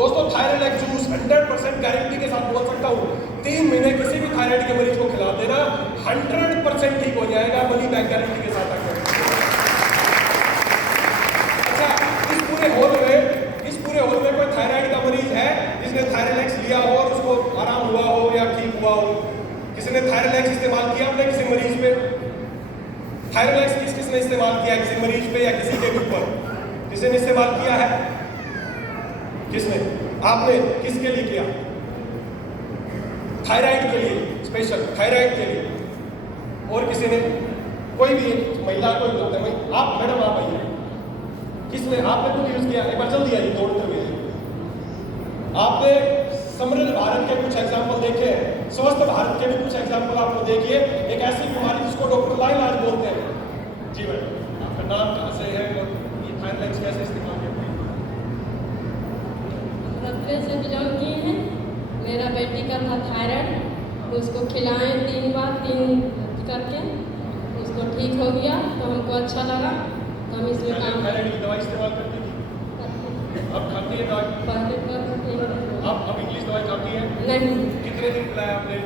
दोस्तों thyroid juice 100% guarantee के साथ बोल सकता हूँ 3 महीने किसी भी थायराइड के मरीज को खिला देना 100% ठीक हो जाएगा, मनी बैक गारंटी के साथ आकर। अच्छा, इस पूरे हॉल में कोई थायराइड का मरीज है जिसने थायराइलेक्स लिया हो और उसको आराम हुआ हो या ठीक हुआ हो? किसी ने थायराइलेक्स इस्तेमाल किया आपने किसी मरीज पे? थायराइलेक्स किसने इस्तेमाल किया किसी मरीज पे या किसी के ऊपर? किसी ने इस्तेमाल किया है? किसने? आपने? किसके लिए किया? थायराइड के लिए, स्पेशल थायराइड के लिए। और किसी ने? कोई भी महिला, कोई भी होता है, आप मैडम आप आइए, किसने? आपने तो यूज किया? एक बार जल्दी आइए दौड़ते हुए। आपने समृद्ध भारत के कुछ एग्जाम्पल देखे हैं, स्वस्थ भारत के भी कुछ एग्जाम्पल आपको देखिए। एक ऐसी बीमारी जिसको डॉक्टर लाइलाज बोलते हैं। जी मैडम, आपका नाम कहाँ से है और ये थायराइड कैसे इस्तेमाल करते हैं? रत्ते से बिलोंग किए हैं। मेरा बेटी का था थायराइड, उसको खिलाएं 3 बार 3 करके, उसको ठीक हो गया तो हमको अच्छा लगा तो हम इसमें काम। थायराइड की दवाई इस्तेमाल करती थी, अब खाती है दवाई? पहले करते थे। अब इंग्लिश दवाई खाती है? नहीं। कितने दिन खिलाया आपने?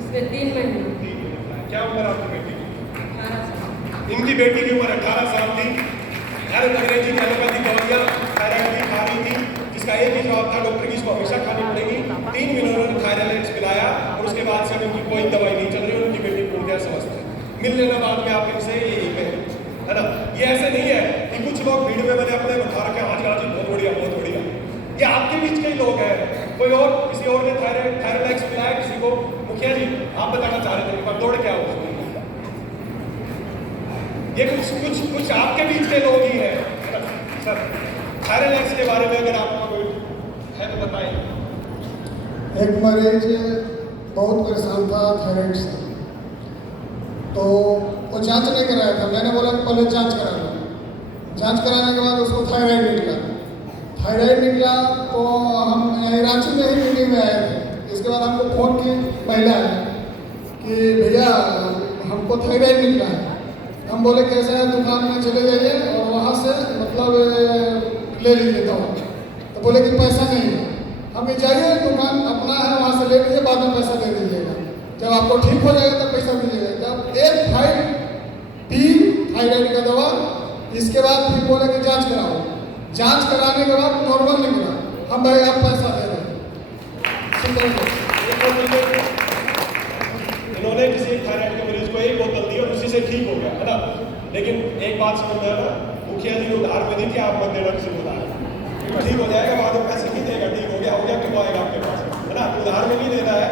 इसमें 3 महीने। 3 दिन खिलाया। क्या उम्र आपकी बेटी की? 18 साल। इनकी बेटी की उम्र 18 साल थी। हर अंग्रेजी एलोपैथी दवाइयाँ थायराइड की खा रही थी, जिसका एक ही जवाब था डॉक्टर की इसको हमेशा खानी पड़ेगी। 3 महीनों उन्होंने थायराइड पिलाया और उसके बाद से उनकी कोई दवाई नहीं चल रही, उनकी बेटी पूर्ण स्वस्थ है। मिल लेना बाद में आप इनसे यही है ना। ये ऐसे नहीं है कि कुछ लोग भीड़ में मैंने अपने उठा रखे हाँ जी बहुत बढ़िया बहुत बढ़िया। ये आपके बीच के ही लोग हैं। कोई और किसी और ने थायराइड पिलाया किसी को? मुखिया जी आप बताना चाह रहे थे एक बार दौड़ के आओ। ये कुछ आपके बीच के लोग ही हैं सर। थायराइड के बारे में अगर आपका कोई है तो बताएं। एक मरीज बहुत परेशान था थायराइड से, तो वो जांच नहीं कराया था। मैंने बोला कि पहले जांच करा लो। जांच कराने के बाद उसको थायराइड निकला। थायराइड निकला तो हम रांची में ही मीटिंग में आए थे। इसके बाद हमको फोन की महिला है कि भैया हमको थायराइड निकला है। हम बोले कैसा है, दुकान में चले जाइए और वहाँ से मतलब ले लीजिए दवा। तो बोले कि पैसा नहीं है। हम जाइए दुकान अपना है वहाँ से ले लीजिए, बाद में पैसा दे दीजिएगा, जब आपको ठीक हो जाएगा तब पैसा दीजिएगा। जब एक फाइल 3 थायराइड का दवा, इसके बाद फिर बोले कि जांच कराओ। जांच कराने के बाद नॉर्मल निकला। हम भाई आप पैसा दे रहे हैं। इन्होंने किसी थायराइड के मरीज को एक बोतल दी और उसी से ठीक हो गया है ना। लेकिन एक बात समझ में आना, मुखिया जी ने उधार में दी थी, आप मत देना किसी को उधार। ठीक हो जाएगा, बाद में पैसे नहीं देगा। ठीक हो गया क्यों आएगा आपके पास, है ना। उधार में नहीं देना है।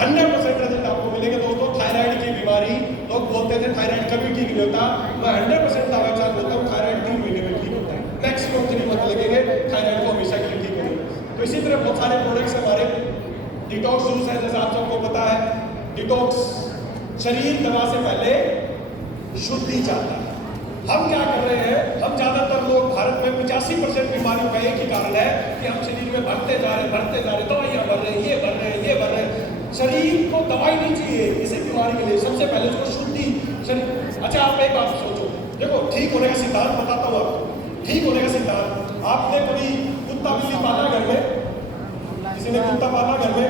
100% रिजल्ट आपको मिलेगा दोस्तों। थायराइड की बीमारी लोग बोलते थे थायराइड कभी ठीक नहीं होता, मैं 100% दावा के साथ बोलता हूँ थायराइड 3 महीने में ठीक होता है। मैक्सिमम 3 मंथ लगेंगे थायराइड को हमेशा के लिए ठीक होगा। तो इसी तरह बहुत सारे प्रोडक्ट्स हमारे डिटॉक्स जूस है, जैसा आप सबको पता है। डिटॉक्स शरीर दवा से पहले शुद्धि चाहता है। हम क्या कर रहे हैं, हम ज्यादातर लोग भारत में 85% बीमारियों का एक ही कारण है कि हम शरीर में भरते जा रहे, दवाइयाँ भर रहे हैं, ये भर रहे हैं। शरीर को दवाई नहीं चाहिए किसी बीमारी के लिए, सबसे पहले उसको शुद्धि शरीर। अच्छा आप एक बात सोचो, देखो ठीक होने का सिद्धांत बताता हूँ आपको। ठीक होने का सिद्धांत, आपने कभी कुत्ता बिल्ली पाला घर में? किसी ने कुत्ता पाला घर में?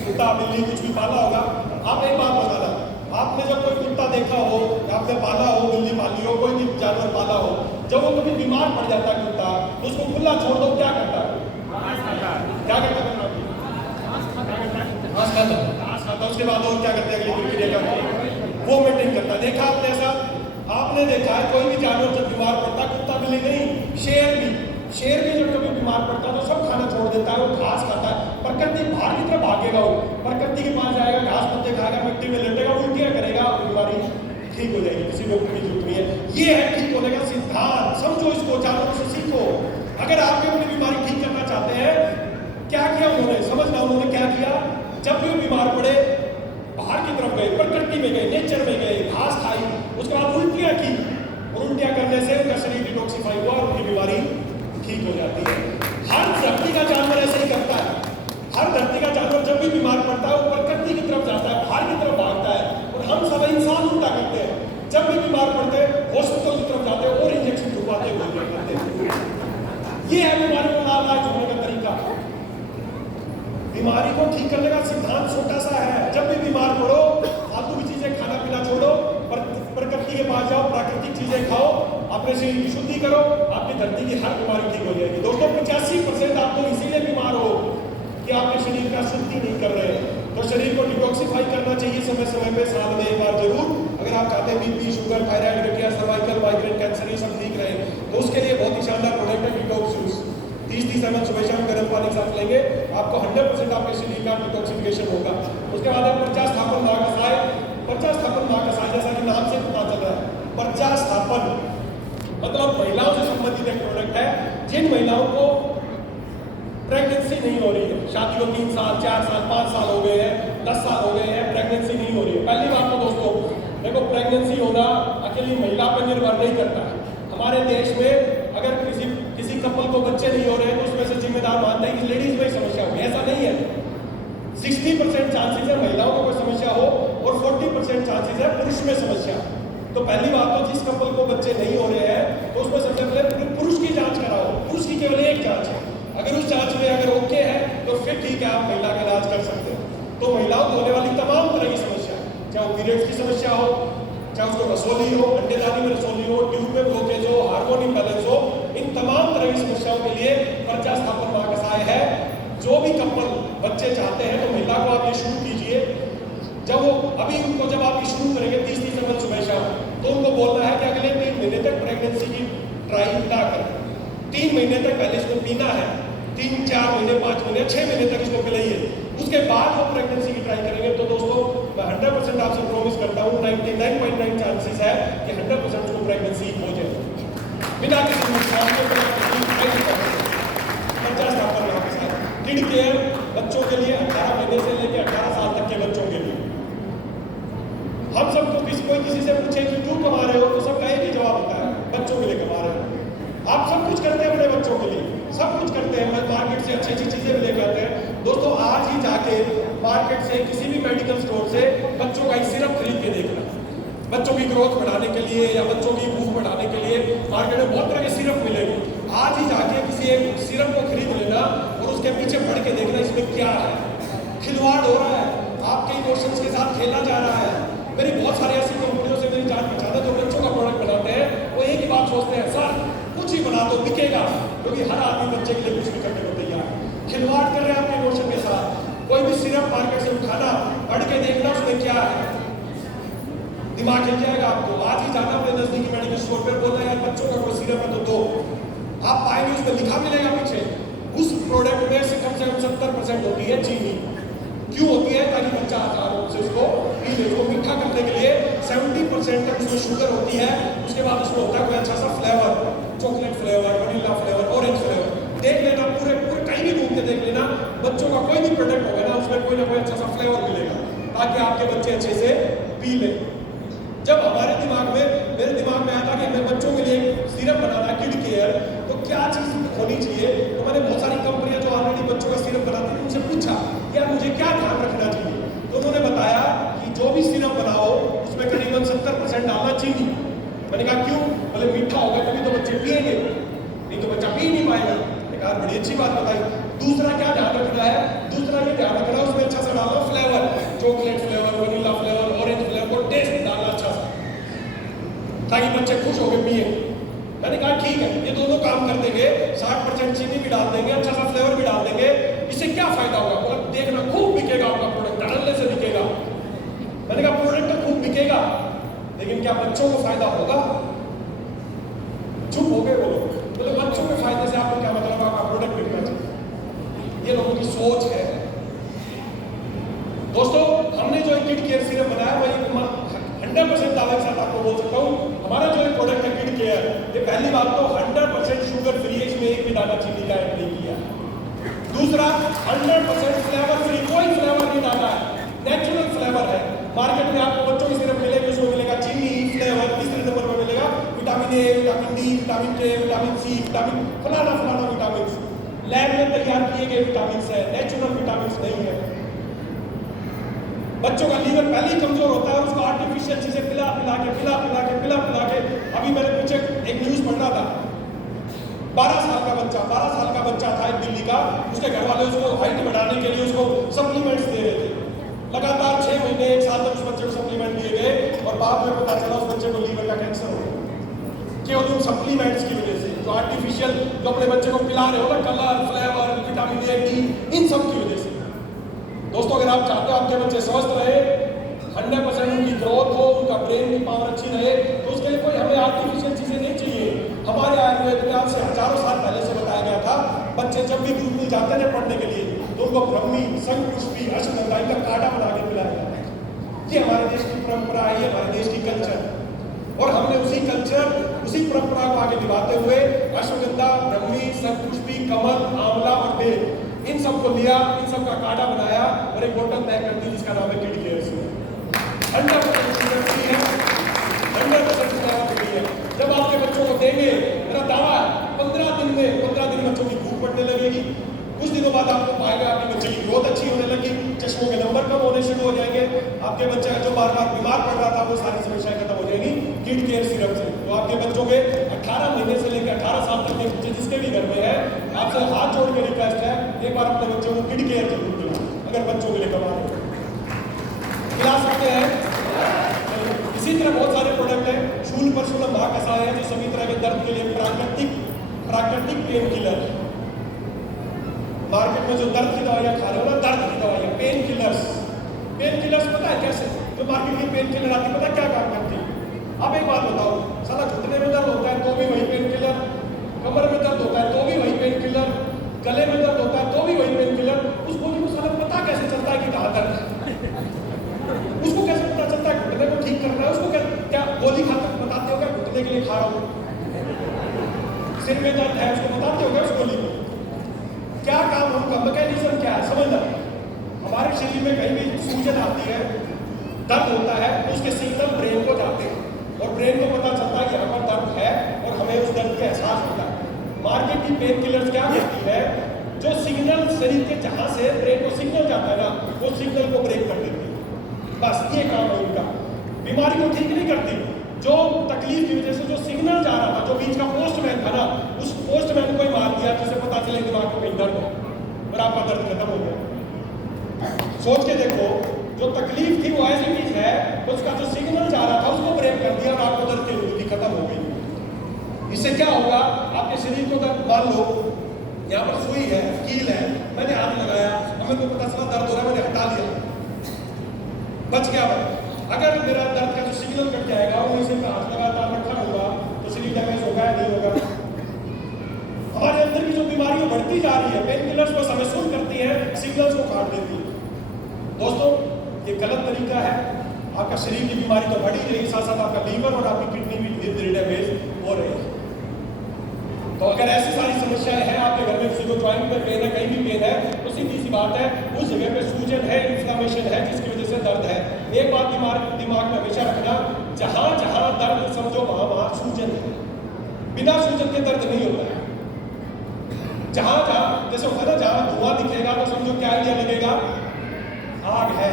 कुत्ता बिल्ली कुछ भी पाला होगा। आप एक बात बताना, आपने जब कोई कुत्ता देखा हो, आपने पाला हो, बिल्ली पाली हो, कोई भी जानवर पाला हो, जब वो कभी बीमार पड़ जाता है कुत्ता, तो उसको खुला छोड़ दो, क्या करता है? क्या करता है? घास खाता। उसके बाद और क्या करते हैं? अगली प्रक्रिया का वो मेंटेन करता है। देखा आपने ऐसा? आपने देखा है कोई भी जानवर जब बीमार पड़ता है, कुत्ता बिल्ली नहीं, शेर भी जब कभी बीमार पड़ता है तो सब खाना छोड़ देता है, वो घास खाता है। प्रकृति बाहर की तरफ भागेगा, वो प्रकृति के पास जाएगा, घास पत्ते खाएगा, मिट्टी में लेटेगा, उल्टियाँ करेगा और बीमारी ठीक हो जाएगी। किसी डॉक्टर की जरूरत नहीं है। ये है ठीक होने का सिद्धांत। समझो इसको, जानवरों से सीखो। अगर आप भी अपनी बीमारी ठीक करना चाहते हैं, क्या किया उन्होंने? समझना उन्होंने क्या किया। जब भी वो बीमार पड़े बाहर की तरफ गए, प्रकृति में गए, नेचर में गए, घास खाई, उसके बाद उल्टियाँ की। उल्टियाँ करने से उनका शरीर डिटॉक्सिफाई हुआ और उनकी बीमारी ठीक हो जाती है। हर धरती का जानवर ऐसे ही करता है। हर धरती का जानवर जब भी बीमार पड़ता है वो प्रकृति की तरफ जाता है, बाहर की तरफ भागता है। और हम सब इंसान उल्टा करते हैं। जब भी बीमार पड़ते हैं हॉस्पिटल की तरफ जाते हैं और इंजेक्शन छुपाते हुए करते हैं। ये है बीमारी का इलाज होने का तरीका। बीमारी को ठीक करने का सिद्धांत छोटा सा है। जब भी बीमार पड़ो, फालतू की चीजें खाना पीना छोड़ो, प्रकृति के पास जाओ, प्राकृतिक चीजें खाओ, अपने शरीर की शुद्धि करो, आपकी धरती की हर बीमारी ठीक हो जाएगी। दोस्तों 85% आप तो इसीलिए बीमार हो कि आपके शरीर का शुद्धि नहीं कर रहे। तो शरीर को डिटॉक्सिफाई करना चाहिए समय समय पे, साल में एक बार जरूर। अगर आप चाहते हैं बीपी, शुगर, थायराइड, गठिया, सर्वाइकल, माइग्रेन, कैंसर ये सब ठीक रहे, तो उसके लिए बहुत ही शानदार प्रोडक्ट है डिटॉक्स जूस। 30-30 ml सुबह शाम गर्म पानी के साथ लेंगे, आपको 100% आपके शरीर का डिटॉक्सिफिकेशन होगा। उसके बाद है पर्चा स्थापन महाकसाय। पर्चा स्थापन महाकसाय जैसा कि नाम से पता चल रहा है, पर्चा स्थापन मतलब महिलाओं से संबंधित एक प्रोडक्ट है। जिन महिलाओं को प्रेगनेंसी नहीं हो रही है, शादी को 3 साल, 4 साल, 5 साल हो गए हैं, 10 साल हो गए हैं, प्रेगनेंसी नहीं हो रही है। पहली बात तो दोस्तों देखो, प्रेगनेंसी होना अकेली महिला पर निर्भर नहीं करता है। हमारे देश में अगर किसी कपल को बच्चे नहीं हो रहे हैं तो उसमें से जिम्मेदार मानते हैं कि लेडीज में ही समस्या होगी। ऐसा नहीं है। 60% चांसेस है महिलाओं को कोई समस्या हो और 40% चांसेस है पुरुष में समस्या। तो पहली बात तो जिस कपल को बच्चे नहीं हो रहे हैं तो उसमें सबसे पहले पुरुष की जांच कराओ। पुरुष की केवल एक जांच है, अगर उस जांच में अगर ओके है तो फिर ठीक है, आप महिला का इलाज कर सकते हो। तो महिलाओं को होने वाली तमाम तरह की समस्या, चाहे वो पीरियड्स की समस्या हो, चाहे उसको रसोली हो, अंडेदानी में रसोली हो, ट्यूब में ब्लॉकेज हो, हार्मोन इम्बैलेंस हो, इन तमाम तरह की समस्याओं के लिए पर्चा स्थापन महाकसाय है। जो भी कपल बच्चे चाहते हैं तो महिला को आप ये शुरू कीजिए। जब आप ये शुरू करेंगे 30-30 ml सुबह शाम, तो उनको बोलना है कि अगले 3 महीने तक प्रेगनेंसी की ट्राई ना करें। 3 महीने तक पहले इसको पीना है, 3-4 महीने, 5 महीने, 6 महीने तक इसको पिलाइए। उसके बाद वो प्रेगनेंसी की ट्राई करेंगे। तो दोस्तों मैं 100% आपसे प्रॉमिस करता हूँ, 99.9 चांसेस है कि 100% उसको प्रेगनेंसी हो जाए बिना किसी नुकसान के। किड केयर बच्चों के लिए 18 महीने से लेकर 18 साल तक के बच्चों के लिए। हम सबको कोई किसी से पूछे कि क्यों कमा रहे हो तो सबका एक ही जवाब होता है, बच्चों के लिए कमा रहे हो। आप सब कुछ करते हैं अपने बच्चों के लिए, सब कुछ करते हैं। मार्केट से अच्छी चीजें भी लेकर आते हैं। दोस्तों आज ही जाके मार्केट से किसी भी मेडिकल स्टोर से बच्चों का सिरप खरीद के देखना। बच्चों की ग्रोथ बढ़ाने के लिए या बच्चों की भूख बढ़ाने के लिए मार्केट में बहुत तरह के सिरप मिलेंगे। आज ही जाके किसी एक सिरप को खरीद लेना और उसके पीछे पढ़ के देखना इसमें क्या है। खिलवाड़ हो रहा है, आपके इमोशंस के साथ खेला जा रहा है। मेरी बहुत सारी ऐसी कंपनियों से मेरी जान पहचान है जो बच्चों का प्रोडक्ट बनाते हैं। वो एक ही बात सोचते हैं, सर कुछ ही बना दो बिकेगा, क्योंकि हर आदमी बच्चे के लिए कुछ भी करने को तैयार है। खिलवाड़ कर रहे हैं आपके इमोशन के साथ। कोई भी सिरप मार्केट से उठाना, पढ़ के देखना उसमें क्या है, दिमाग हिल जाएगा आपको। आज ही जाना अपने नजदीकी मेडिकल स्टोर पर, बोलना यार बच्चों का कोई सिरप है तो दो। आप पाएंगे उसमें लिखा मिलेगा पीछे, उस प्रोडक्ट में से कम 70% होती है चीनी। क्यों होती है? ताकि बच्चा आसानी से उसको पी ले। वो मीठा करने के लिए 70% तक उसमें शुगर होती है। उसके बाद उसमें होता है कोई अच्छा सा flavour, chocolate flavour, vanilla flavour, orange flavour. देख लेना, पूरे कहीं भी घूम के देख लेना, बच्चों का कोई भी प्रोडक्ट होगा ना उसमें कोई ना कोई अच्छा सा फ्लेवर मिलेगा ताकि आपके बच्चे अच्छे से पी ले। जब हमारे दिमाग में, मेरे दिमाग में आया था कि हमें बच्चों के लिए सिरप बनाना है, किड केयर, तो क्या चीज़ होनी चाहिए। तो मैंने बहुत सारी कंपनियां जो ऑलरेडी बच्चों का सिरप बनाती थी उनसे पूछा यार मुझे क्या ध्यान रखना चाहिए। तो उन्होंने बताया कि जो भी सिरप बनाओ उसमें करीबन 70% डालना चीनी। मैंने कहा क्यों? बोले मीठा होगा तभी तो बच्चे पिएंगे, नहीं तो बच्चा पी नहीं पाएगा। मैंने कहा बड़ी अच्छी बात बताई। दूसरा क्या ध्यान रखना है? दूसरा ये ध्यान रखना है उसमें अच्छा सा डालना flavour, chocolate flavour, vanilla flavour, orange flavour को टेस्ट डालना अच्छा सा, ताकि बच्चे खुश होकर पिए। मैंने कहा ठीक है, ये दोनों काम कर देंगे, 60% चीनी भी डाल देंगे, अच्छा सा फ्लेवर भी डाल देंगे, इससे क्या फायदा होगा? बोला देखना खूब बिकेगा आपका प्रोडक्ट, डालने से बिकेगा। मैंने कहा प्रोडक्ट तो खूब बिकेगा लेकिन क्या बच्चों को फायदा होगा? चुप हो गए वो लोग। बोले बच्चों के फायदे से आपको क्या मतलब, आपका प्रोडक्ट बिकना चाहिए। ये लोगों की सोच है। दोस्तों हमने जो किड केयर सिरप बनाया वही 100% दावे के साथ आपको बोल सकता हूँ, हमारा जो प्रोडक्ट है किड केयर, ये पहली बात तो 100% शुगर फ्री है, इसमें एक भी दाना चीनी का ऐड नहीं किया। दूसरा 100% फ्लेवर फ्री, कोई फ्लेवर नहीं डाला है, नेचुरल फ्लेवर है। मार्केट में आपको बच्चों की सिरप मिलेगी, उसमें मिलेगा चीनी फ्लेवर, तीसरे नंबर पर मिलेगा vitamin A, vitamin D, vitamin के, विटामिन सी, विटामिन फलाना फलाना विटामिन। लैब में तैयार किए गए विटामिन है, नेचुरल विटामिन नहीं है। बच्चों का लीवर पहले ही कमजोर होता है, उसको आर्टिफिशियल चीजें पिला पिला के अभी मैंने पीछे एक न्यूज पढ़ रहा था, 12 साल का बच्चा था एक दिल्ली का, उसके घर वाले उसको हाइट बढ़ाने के लिए उसको सप्लीमेंट्स दे रहे थे। लगातार 6 महीने 1 साल तक उस बच्चे को सप्लीमेंट दिए गए और बाद में पता चला उस बच्चे को लीवर का कैंसर हो गया, केवल उन सप्लीमेंट्स की वजह से, जो आर्टिफिशियल जो अपने बच्चे को पिला रहे हो ना, colour, flavour, vitamin A, D, इन सब की वजह से। दोस्तों, अगर आप चाहते हो आपके बच्चे स्वस्थ रहे, 100% उनकी ग्रोथ हो, उनका ब्रेन की पावर अच्छी रहे, तो उसके लिए कोई हमें आर्टिफिशियल चीजें नहीं चाहिए। हमारे आयुर्वेद में आपसे हजारों साल पहले से बताया गया था, बच्चे जब भी गुरुकुल जाते थे पढ़ने के लिए, तो उनको ब्रह्मी, शंखपुष्पी, अश्वगंधा इनका काढ़ा बना के पिलाया जाता है। ये हमारे देश की परंपरा है, ये हमारे देश की कल्चर, और हमने उसी कल्चर, उसी परंपरा को आगे निभाते हुए अश्वगंधा, ब्रह्मी, शंखपुष्पी, कमल, आंवला और बेल, इन सबको लिया, इन सब का काढ़ा बनाया और एक बोतल पैक कर दी जिसका नाम है किड केयर से। 100% है, 100% है। जब आपके बच्चों को देंगे, मेरा दावा है 15 दिन बच्चों की भूख बढ़ने लगेगी। कुछ दिनों बाद आपको पाएगा आपके बच्चे की ग्रोथ अच्छी होने लगी, चश्मों के नंबर कम होने शुरू हो जाएंगे, आपके बच्चा जो बार बार बीमार पड़ रहा था वो सारी समस्याएं खत्म हो जाएंगी किड केयर सिरप से। तो आपके बच्चों के 18 महीने से लेकर 18 साल तक के बच्चे जिसके भी घर में है, आपसे हाथ जोड़ के रिक्वेस्ट है, एक बार अपने बच्चों को किड केयर जरूर दिलाओ, अगर बच्चों के लिए कमा रहे खिला सकते हैं। इसी तरह बहुत सारे प्रोडक्ट हैं, शूल पर शूल महाकषाय है, जो सभी तरह के दर्द के लिए प्राकृतिक पेन किलर है। मार्केट में जो दर्द की दवाइयाँ खा रहे हो ना, दर्द की दवाइयाँ, पेन किलर्स पता है कैसे, जो मार्केट की पेन किलर आती है पता क्या काम करती है? अब एक बात बताओ, साला घुटने में दर्द होता है तो भी वही पेन किलर, कमर में दर्द होता है तो भी वही पेन किलर, गले में दर्द होता है तो भी वही पेन किलर। उस गोली को साला पता कैसे चलता है कि कहाँ दर्द है? उसको कैसे पता चलता है घुटने को ठीक करना है? उसको क्या गोली खाकर बताते हो क्या घुटने के लिए खा रहा हूँ? सिर में दर्द है उसको बताते हो क्या उस गोली को? क्या काम होगा, मैकेनिज्म क्या है समझना। हमारे शरीर में कहीं भी सूजन आती है, दर्द होता है, तो उसके सिग्नल ब्रेन को जाते हैं और ब्रेन को पता चलता है कि यहाँ पर दर्द है और हमें उस दर्द का एहसास होता है। मार्केट की पेन किलर्स क्या करती है, जो सिग्नल शरीर के जहाँ से ब्रेन को सिग्नल जाता है ना, वो सिग्नल को ब्रेक कर देती है। बस ये काम है उनका। बीमारी को ठीक नहीं करती, जो तकलीफ की वजह से जो सिग्नल जा रहा था, जो बीच का पोस्टमैन था ना, उस पोस्टमैन को ही मार दिया जिसे पता चले दिमाग को कहीं दर्द है और आपका दर्द खत्म हो गया। सोच के देखो, जो तकलीफ थी वो ऐसी चीज है, उसका जो सिग्नल जा रहा था उसको ब्रेक कर दिया और आपको दर्द की अनुभूति खत्म हो गई। इससे क्या होगा, आपके शरीर को दर्द, मान लो यहाँ पर सुई है, कील है, मैंने हाथ लगाया, हमें को पता चला दर्द हो रहा है, मैंने हटा दिया, बच गया मैं। अगर मेरा दर्द का जो सिग्नल कट जाएगा, वो इसे हाथ लगातार रखा होगा तो शरीर डैमेज होगा या नहीं होगा? हमारे अंदर की जो बीमारियां बढ़ती जा रही है, पेन किलर्स बस हमें सुन करती है, सिग्नल्स को काट देती है। दोस्तों, ये गलत तरीका है। आपका शरीर की बीमारी तो बढ़ी रहेगी, साथ साथ आपका लीवर और आपकी किडनी भी धीरे धीरे डैमेज हो रही है। तो अगर ऐसी सारी समस्याएं हैं, आपके घर में किसी को ज्वाइंट में पेन है, कहीं भी पेन है, तो सीधी सी बात है, उस जगह पे सूजन है, इन्फ्लेमेशन है, जिसकी वजह से दर्द है। एक बात दिमाग में हमेशा रखना, जहां जहां दर्द समझो वहां वहां सूजन है। बिना सूजन के दर्द नहीं होता है। जहां जहां जैसे होता है ना, जहां धुआं दिखेगा तो समझो क्या आइडिया लगेगा, आग है।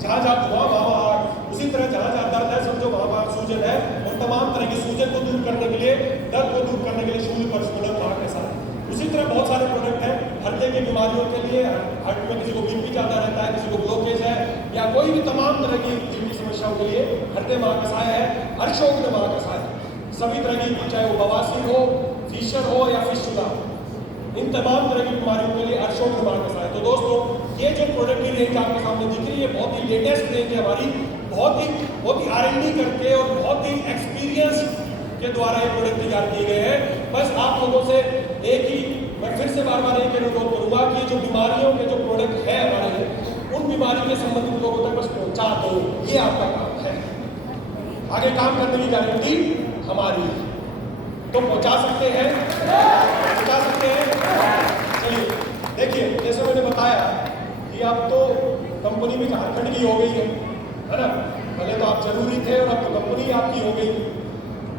जहां जहां धुआं वहां आग। उसी तरह जहां जहां दर्द है समझो वहां वहां सूजन है। और तमाम तरह की सूजन को दूर करने के लिए, दर्द को दूर करने के लिए शूल पर शूल महाकषाय। उसी तरह बहुत सारे प्रोडक्ट हैं हृदय की बीमारियों के लिए। हार्ट में किसी को बीपी ज्यादा रहता है, किसी को ब्लॉकेज है, या कोई भी तमाम तरह की जिनकी समस्याओं के लिए हृदय महाकषाय है, अर्शोग्न महाकषाय। सभी तरह की, चाहे वो बवासीर हो, फीशर हो या फिस्टुला, इन तमाम तरह की बीमारियों के लिए अर्शोग्न महाकषाय। तो दोस्तों, ये जो प्रोडक्ट की रेंज आपके सामने दिख रही है, बहुत ही लेटेस्ट रेंज है हमारी, बहुत ही R&D करके और बहुत ही एक्सपीरियंस के द्वारा ये प्रोडक्ट तैयार किए गए हैं। बस आप लोगों से एक ही, मैं फिर से बार बार एक अनुरोध करूंगा कि जो बीमारियों के जो प्रोडक्ट है हमारे, उन बीमारी के संबंधित लोगों तक बस पहुंचा दो, ये आपका काम है। आगे काम करने की गारंटी हमारी, तो पहुंचा सकते हैं, पहुंचा सकते हैं। चलिए देखिए, जैसे मैंने बताया कि अब तो कंपनी भी झारखंड की हो गई है ना। पहले तो आप जरूरी थे और अब तो कंपनी आपकी हो गई।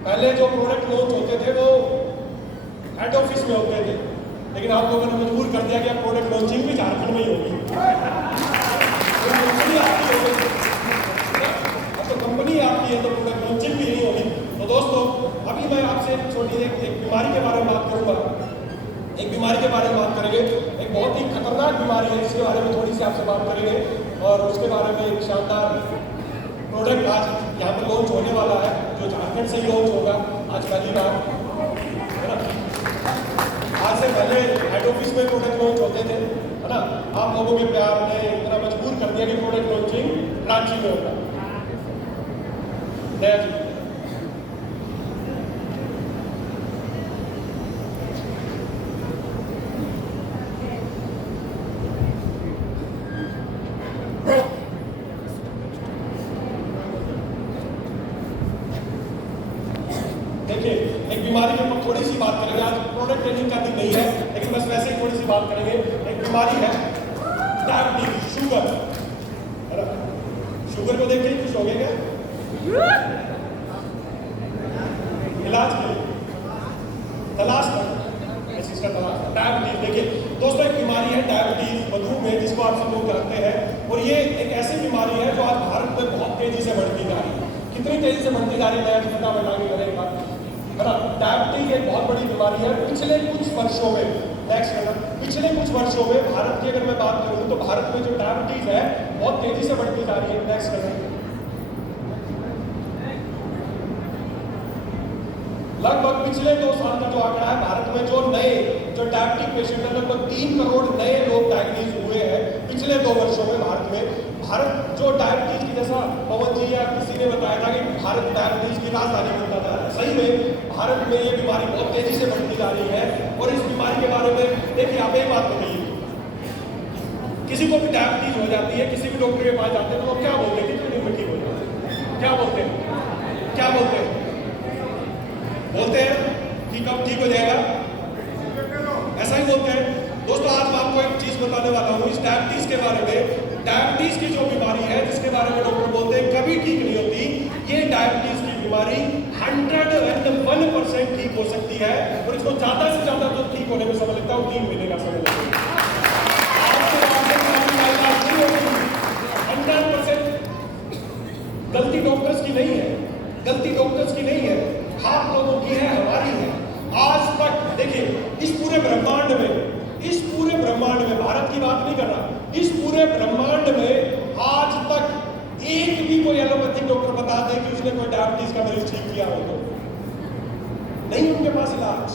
पहले जो प्रोडक्ट लॉन्च होते थे वो हेड ऑफिस में होते थे, लेकिन आप लोगों ने मजबूर कर दिया कि अब प्रोडक्ट लॉन्चिंग भी झारखंड में ही होगी। कंपनी आपकी हो गई, अब तो कंपनी आपकी है तो प्रोडक्ट लॉन्चिंग भी नहीं होगी। तो दोस्तों अभी मैं आपसे छोटी एक बीमारी के बारे में बात करूंगा। एक बीमारी के बारे में बात करेंगे, एक बहुत ही खतरनाक बीमारी है, इसके बारे में थोड़ी सी आपसे बात करेंगे और उसके बारे में एक शानदार प्रोडक्ट आज यहाँ पर लॉन्च होने वाला है, जो झारखंड से ही लॉन्च होगा आज पहली बार, है ना। आज से पहले हेड ऑफिस में प्रोडक्ट लॉन्च होते थे, है ना। आप लोगों के प्यार ने इतना मजबूर कर दिया कि प्रोडक्ट लॉन्चिंग रांची में होगा। देखिए, एक बीमारी के ऊपर थोड़ी सी बात करेंगे। आज प्रोडक्ट ट्रेनिंग का दिन नहीं है, लेकिन बस वैसे ही थोड़ी सी बात करेंगे। एक बीमारी है डायबिटीज, शुगर, है ना। शुगर को देख के खुश हो गए क्या? इलाज के लिए तलाश कर इसका तलाश। डायबिटीज, देखिए दोस्तों, एक बीमारी है डायबिटीज, मधुमेह, जिसको आप सब लोग जानते हैं। और ये एक ऐसी बीमारी है जो आज भारत में बहुत तेजी से बढ़ती जा रही है। कितनी तेजी से बढ़ती जा रही है, नया पता बताएंगे करेगा, है ना। डायबिटीज एक बहुत बड़ी बीमारी है। पिछले कुछ वर्षों में, नेक्स्ट है ना, पिछले कुछ वर्षों में भारत की अगर मैं बात करूं तो भारत में जो डायबिटीज है बहुत तेजी से बढ़ती जा रही है। नेक्स्ट है, लगभग पिछले 2 साल का जो आंकड़ा है, भारत में जो डायबिटिक पेशेंट है, लगभग 3 करोड़ नए लोग डायग्नोज हुए हैं पिछले 2 वर्षों में भारत में। भारत जो डायबिटीज की, जैसा पवन जी या किसी ने बताया था कि भारत डायबिटीज की राजधानी बनता जा रहा है, सही में भारत में ये बीमारी बहुत तेजी से बढ़ती जा रही है। और इस बीमारी के बारे में देखिए, आप एक बात बताइए, किसी को भी डायबिटीज हो जाती है, किसी भी डॉक्टर के पास जाते हैं तो वो क्या बोलते हैं, कितने दिन में ठीक हो जाते हैं? क्या बोलते हैं? क्या बोलते हैं? बोलते हैं कि कब ठीक हो जाएगा, ऐसा ही बोलते हैं। दोस्तों आज मैं आपको एक चीज बताने वाला हूँ इस डायबिटीज के बारे में। डायबिटीज की जो बीमारी है, जिसके बारे में डॉक्टर बोलते हैं कभी ठीक नहीं होती, ये डायबिटीज की बीमारी 101% ठीक हो सकती है। और इसको ज्यादा से ज्यादा तो ठीक होने में समय लगता है, 3 महीने का समय लगता है। 100% गलती डॉक्टर्स की नहीं है, गलती डॉक्टर्स की नहीं है, आप लोगों की है, हमारी है। आज तक देखिए, इस पूरे ब्रह्मांड में भारत की बात नहीं कर रहा, इस पूरे ब्रह्मांड में आज तक एक भी कोई एलोपैथिक डॉक्टर बता दे कि उसने कोई डायबिटीज का मरीज ठीक किया हो तो नहीं, उनके पास इलाज।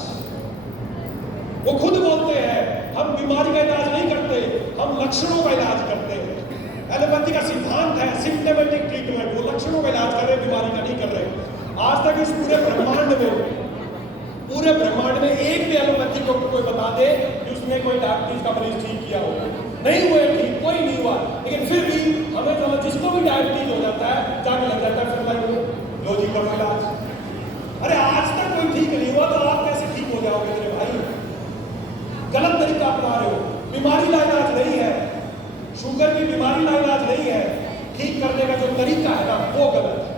वो खुद बोलते हैं हम बीमारी का इलाज नहीं करते, हम लक्षणों का इलाज करते हैं। एलोपैथी का सिद्धांत है सिम्प्टोमेटिक ट्रीटमेंट, वो लक्षणों का इलाज कर रहे, बीमारी का नहीं कर रहे। आज तक इस पूरे ब्रह्मांड में एक भी एलोपैथिक डॉक्टर कोई बता दे कि उसने कोई डायबिटीज का मरीज ठीक किया हो, नहीं हुए ठीक, कोई नहीं हुआ। लेकिन फिर भी हमें समझ, जिसको भी डायबिटीज हो जाता है जाके लग जाता है फिर लो जी करो इलाज। अरे आज तक कोई ठीक नहीं हुआ तो आप कैसे ठीक हो जाओगे मेरे भाई? गलत तरीका अपना रहे हो। बीमारी का इलाज नहीं है, शुगर की बीमारी का इलाज नहीं है, ठीक करने का जो तरीका है ना वो गलत है।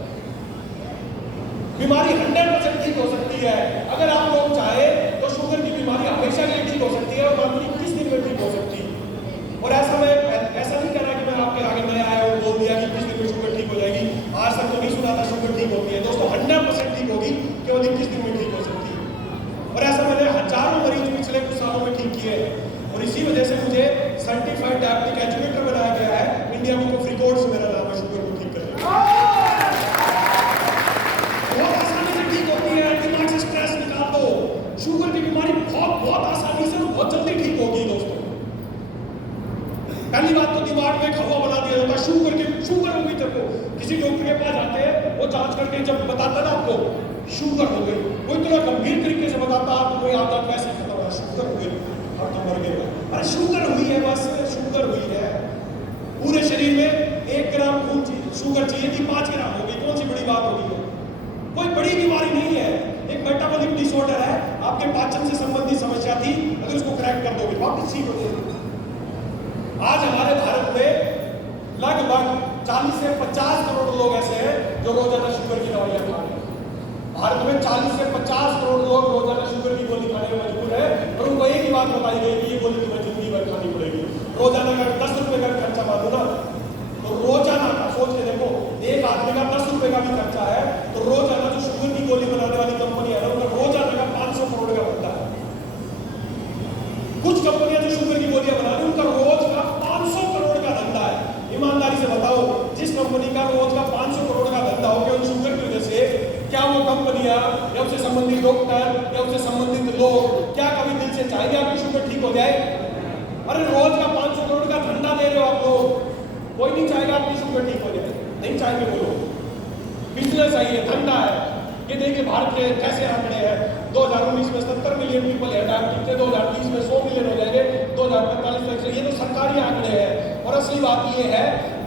बीमारी 100% ठीक हो सकती है। अगर आप लोग चाहे तो शुगर की बीमारी हमेशा के लिए ठीक हो सकती है और मात्र 21 दिन में ठीक हो सकती है। और ऐसा नहीं कह रहा कि मैं आपके आगे नया आया और बोल दिया कि 21 दिन में शुगर ठीक हो जाएगी। आज तक तो नहीं सुना था शुगर ठीक होती है। दोस्तों 100% ठीक होगी, केवल 21 दिन में ठीक हो सकती है। और ऐसा मैंने हजारों मरीज पिछले कुछ सालों में ठीक किए हैं। और इसी वजह से मुझे सर्टिफाइड डायबिटिक एजुकेटर बनाया गया है। इंडिया बुक ऑफ रिकॉर्ड्स में मेरा नाम है शुगर को ठीक करने का। बहुत आसानी से ठीक होती है, दिमाग से स्ट्रेस निकाल दो। शुगर की बीमारी बहुत आसानी से बहुत जल्दी ठीक होगी दोस्तों। पहली बात तो दिमाग में हवा बना दिया जाता है शुगर होगी। जब किसी डॉक्टर के पास जाते हैं, वो जांच करके जब बताता ना आपको शुगर हो गई, वो इतना गंभीर तरीके से बताता है आपको, कोई आदत वैसे खत्म है, शुगर हो गई, अब तो मर गए। अरे शुगर हुई है, बस शुगर हुई है। पूरे शरीर में 1 ग्राम खून शुगर चाहिए थी, 5 ग्राम हो गई, कौन सी बड़ी बात होगी? कोई बड़ी बीमारी नहीं है, एक मेटाबॉलिक डिसऑर्डर है, आपके पाचन से संबंधित समस्या थी, अगर उसको क्रैक कर दोगे वापस ठीक हो जाएगी। आज हमारे भारत में लगभग 40 से 50 करोड़ लोग ऐसे हैं जो रोजाना शुगर की दवाइयां खा रहे हैं। भारत में 40 से 50 करोड़ लोग रोजाना शुगर की गोली खाने में मजबूर है। और उनको एक ही बात बताई गई कि ये गोली तुम्हें जिंदगी भर खानी पड़ेगी। रोजाना अगर 10 रुपए का खर्चा मानो ना, तो तो रोजाना का सोच के देखो, एक आदमी का 10 रुपए का भी खर्चा है, तो रोजाना जो शुगर की गोली बनाने वाली कंपनी है ना, उनका रोजाना का 500 करोड़ का बनता है। कुछ कंपनियां जो शुगर की गोलियां बना रही हैं, उनका रोज का 500 करोड़ का धंधा है। ईमानदारी से बताओ, जिस कंपनी का रोज का 500 करोड़ का धंधा हो गया उन शुगर की वजह से, क्या वो कंपनियां या उससे संबंधित डॉक्टर या उससे संबंधित लोग क्या कभी दिल से चाहेंगे आपकी शुगर ठीक हो जाए? अरे रोज का 500 करोड़ का धंधा दे रहे हो आप लोग, कोई नहीं चाहेगा आपकी शुगर ठीक हो जाए, नहीं चाहेंगे वो लोग। बिजनेस है ये, धंधा है ये। देखिए भारत के कैसे आंकड़े हैं, 2019 में 70 मिलियन पीपल है डायबिटिक थे, 2030 में 100 मिलियन हो जाएंगे, 2045 तक। ये तो सरकारी आंकड़े हैं। और असली बात ये है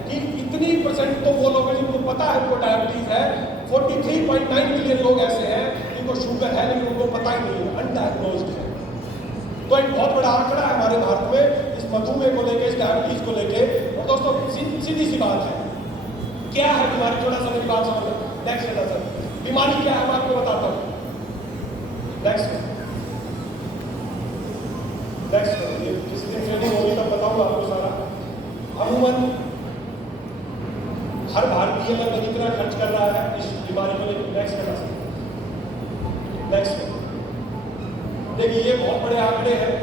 कि इतनी परसेंट तो वो लोग हैं जिनको पता है उनको डायबिटीज है। 43.9 मिलियन लोग ऐसे हैं जिनको शुगर है लेकिन उनको पता ही नहीं है, अनडायग्नोज्ड है। तो एक बहुत बड़ा आंकड़ा है हमारे भारत में इस मधुमेह को लेके, इस डायबिटीज को लेके। और दोस्तों सीधी सी बात है, क्या है बीमारी? थोड़ा सा मेरी बात समझो। नेक्स्ट बेटा सर, बीमारी क्या है मैं आपको बताता हूँ। नेक्स्ट ये किसी दिन ट्रेनिंग होगी तब बताऊंगा आपको सारा। अमूमन हर भारतीय लगभग इतना खर्च कर रहा है इस बीमारी को लेकर। नेक्स्ट बेटा सर, नेक्स्ट देखिए ये बहुत बड़े आंकड़े हैं।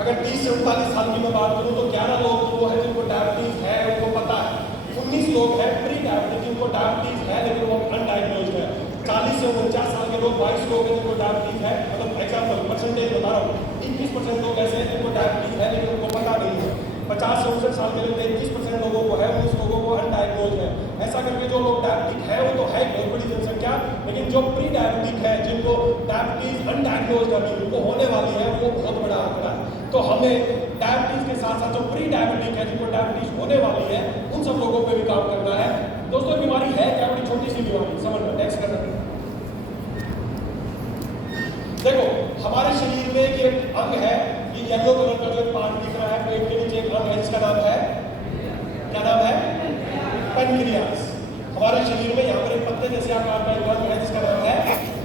अगर 30 से 39 साल की मैं बात करूं तो 11 लोग वो है जिनको डायबिटीज है, उनको पता है। 19 लोग हैं प्री डायबिटीज जिनको डायबिटीज है लेकिन वो अनडायग्नोज्ड है। 40 से 49 साल के लोग 22 लोग हैं जिनको डायबिटीज है, मतलब एग्जाम्पल परसेंटेज बता रहा हूँ। 21% लोग ऐसे हैं जिनको डायबिटीज है लेकिन उनको पता नहीं है। 50 से 59 साल के लोग 33% लोगों को है, 19 लोगों को अनडायग्नोज्ड है। ऐसा करके जो लोग डायबिटिक है वो तो है बहुत बड़ी जनसंख्या, लेकिन जो प्री डायबिटिक है जिनको डायबिटीज अनडायग्नोज्ड अभी उनको होने वाली है वो बहुत बड़ा आंकड़ा है। तो हमें डायबिटीज के साथ साथ जो प्री डायबिटिक है जिनको डायबिटीज होने वाली है उन सब लोगों पे भी काम करना है। दोस्तों बीमारी है क्या? बड़ी छोटी सी बीमारी, समझना। नेक्स्ट करना, देखो हमारे शरीर में एक अंग है, ये येलो कलर का जो एक पार्ट दिख रहा है पेट के नीचे, एक अंग है जिसका नाम है, क्या नाम है? पैनक्रियास। हमारे शरीर में यहाँ पर एक पत्ते जैसे आकार का एक अंग है जिसका नाम है